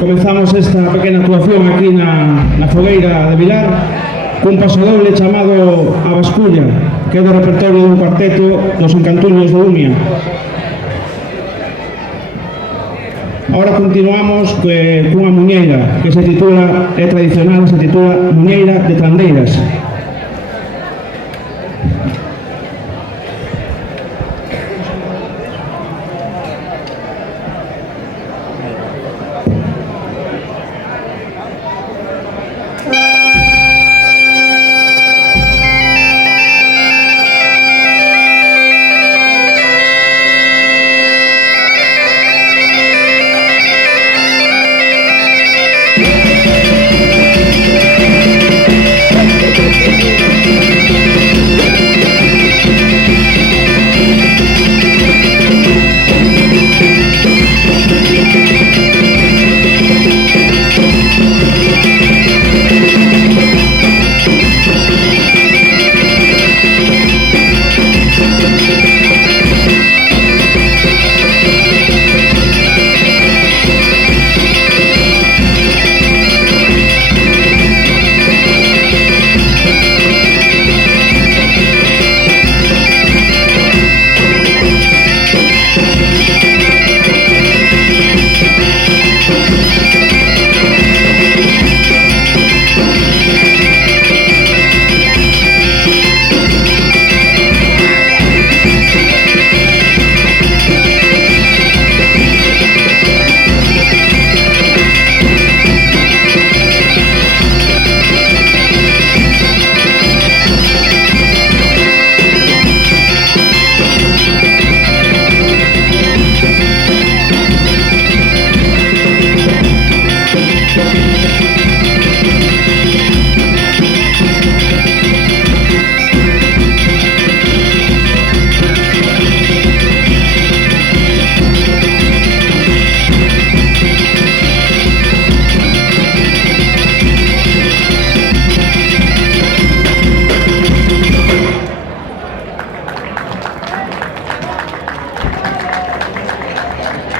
Comezamos esta pequena actuación aquí na fogueira de Vilar cun pasodoble chamado A Basculla, que é do repertorio dun cuarteto dos Encantuños de Umia. Ahora continuamos cunha muñeira que se titula, é tradicional, se titula Muñeira de Trandeiras.